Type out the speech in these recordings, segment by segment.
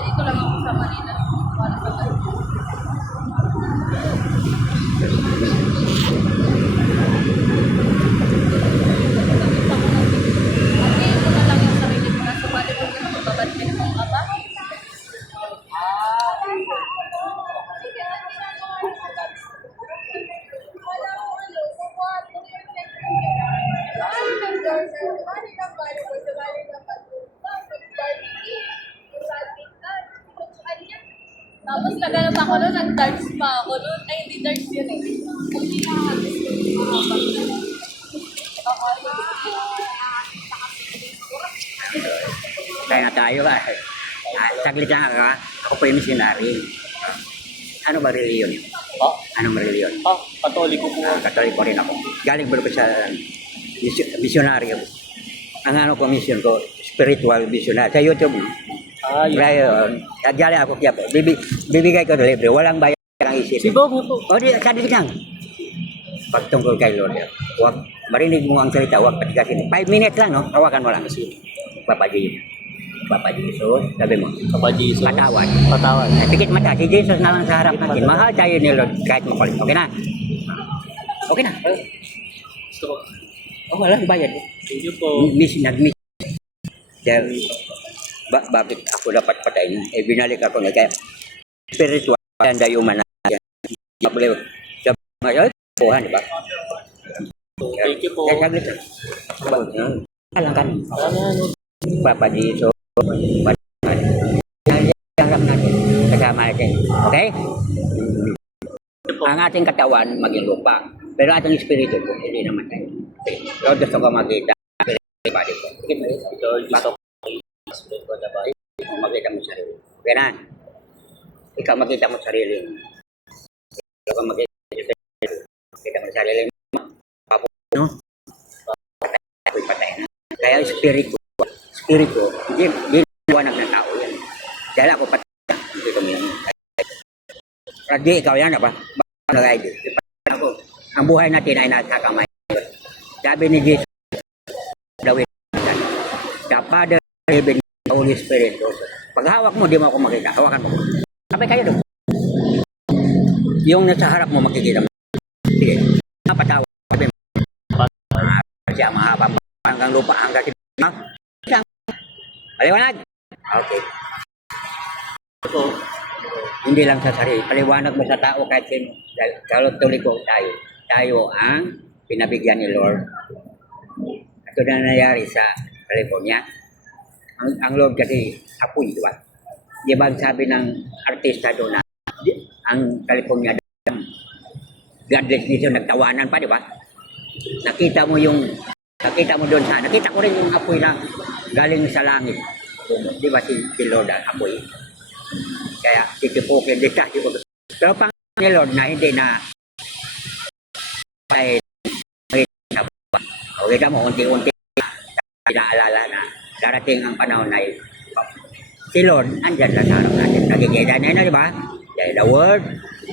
Dito lang ako sa Manila. Wala pa ba? Okay, ito na lang yung sarili ko na. So, bali ko na magbabalik mo ka ba? Tapos naganap ako noon, nag-darts pa ako noon. Ay, hindi darts yun eh. Kasi Kaya nga tayo ka. Saglit lang ako. Ako po yung missionary. Ano ba reliyon? Oh, Anong reliyon? Katoliko po. Katoliko rin ako. Galing po sa missionary. Ang ano po mission ko, spiritual missionary. Sa YouTube. Yun. Ngayon, galing ako kaya po. Bibigay ko libre. Walang bayad ng isip. Sigaw mo po. O di, sa dilig lang. Pagtungkol kay Lord. Huwag, marinig mo ang salita. Huwag patigasin. 5 minutes lang, no? Hawakan mo lang. Papa Jesus. Sabi mo. Papa Jesus. Patawad. Patawad. Pikit mata, si Jesus na lang sa harap natin. Mahal tayo ni Lord kahit makulit. Okay na? Okay na. Gusto ko. Oh, walang bayad. Thank you po. Nag-miss. Kaya, bakit ako dapat patayin? Eh, binalik ako na kaya spiritual and human na yan. Mabuli. Sa mga buhan, di ba? Thank you po. Kaya saglit lang. Alang kan. Papa Jesus. Harap natin. Kasama natin. Okay? Ang ating katawan maging lupa. Pero ating espiritu po, hindi naman tayo. Okay. Lord, gusto ko makita. Everybody po. Lord, gusto ko. Makita mo sarili. Okay na? Ikaw makita mo sarili. Ikaw makita mo sarili. No? Ako'y patay na. Kaya espiritu, hindi wanag ng tao yan. Dahil ako patay na. Hindi kami yan. Radi, ikaw yan, ba? Nag-ID. Ako. Ang buhay natin ay nasa kamay. Sabi ni Jesus, Dawid, the Father, Heaven, the Holy Spirit. Pag hawak mo, di mo ako makita. Hawakan mo. Sabay kayo doon. Yung nasa harap mo, makikita mo. Sige. Napatawa. Sabi mo. Siya mahaba hanggang lupa, hanggang sila. Paliwanag. Okay. So, hindi lang sa sarili. Paliwanag mo sa tao kahit sino. Kalau tuloy ko tayo. Tayo ang pinabigyan ni Lord. Ito na nangyari sa California. Ang Lord kasi apoy, di ba? Di ba sabi ng artista doon na ang California godless nito nagtawanan pa, di ba? Nakita mo doon sa, nakita ko rin yung apoy na galing sa langit. Di ba si Lord ang apoy? Kaya titipukin, di kasi ko. Pero pang ni Lord na hindi na ay okay mo, unti-unti pinaalala na darating ang panahon na si Lord, andyan lang sa harap natin. Nakikita niya na, di ba? Dahil the word,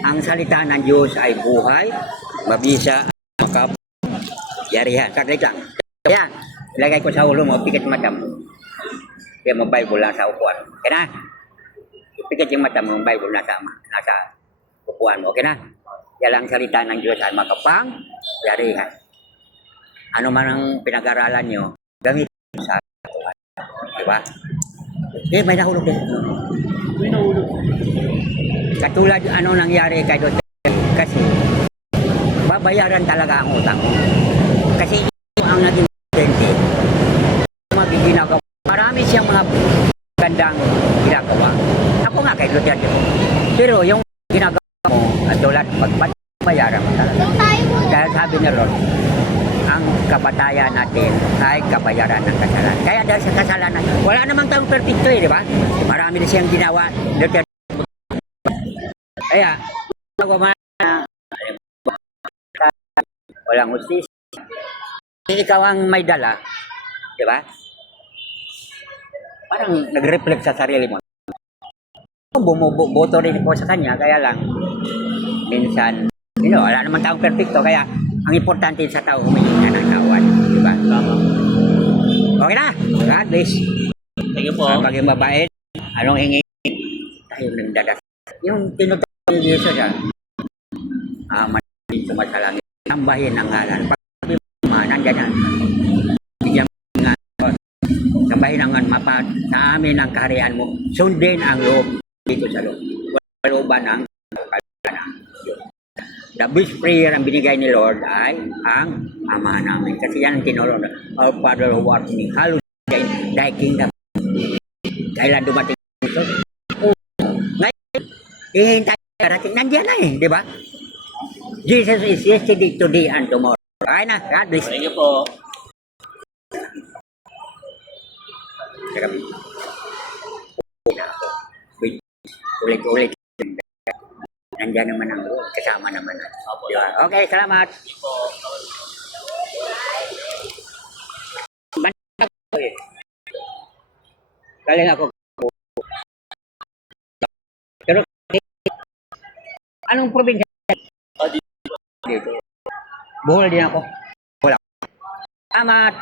ang salita ng Diyos ay buhay, mabisa, yarihan. Saglit lang. Kaya, ilagay ko sa ulo mo, pikit mata mo. Kaya mo Bible lang sa upuan. Okay na? Pikit yung mata mo, Bible nasa upuan mo. Okay na? Kaya lang salita ng Diyos ay makapang, yarihan. Ano man ang pinag-aralan nyo, gamitin sa upuan. Diba? Eh, may nahulog din. May nahulog. Katulad ano nangyari kay Duterte kasi babayaran talaga ang utang. Kasi ang naging presidente, ginagawa. Marami siyang mga gandang ginagawa. Ako nga kay Duterte. Pero yung ginagawa mo, tulad pagbayaran mo talaga. Dahil sabi ni Lord, ang kabatayan natin ay kabayaran ng kasalanan. Kaya dahil sa kasalanan, wala namang taong perfecto eh, di ba? Marami na siyang ginawa. Kaya, walang hustisya. Ikaw ang may dala, di ba? Parang nag-reflect sa sarili mo. Bumuboto rin ako sa kanya, kaya lang, minsan, wala naman taong perfecto, kaya ang importante sa tao, humingi na ng tawad, di ba? Tama. Okay na, God bless. Thank you po. Maging mabait, anong hingi? Tayo nang dadas. Yung tinutulong ni Jesus, manaling sumasalangit, tambahin ang ngalan. Pag sabi mo, nandyan yan. Bigyan mo nga, tambahin ang mapa sa amin ang kaharian mo. Sundin ang loob dito sa loob. Looban ang kalooban. The best prayer ang binigay ni Lord ay ang Ama namin. Kasi yan ang tinuro. Our Father who art in heaven, hallowed be thy kingdom. Kailan dumating ito? Ngayon, hihintay natin. Nandiyan na di ba? Jesus is yesterday, today, and tomorrow. Okay na, God bless. Thank you po. Ulit-ulit. Nandiyan naman ang Lord. Kasama naman. Di ba? Okay, salamat. Thank you po. Galing ako. Pero, anong probinsya? Ah, dito. Dito. Buhol din ako. Wala. Salamat.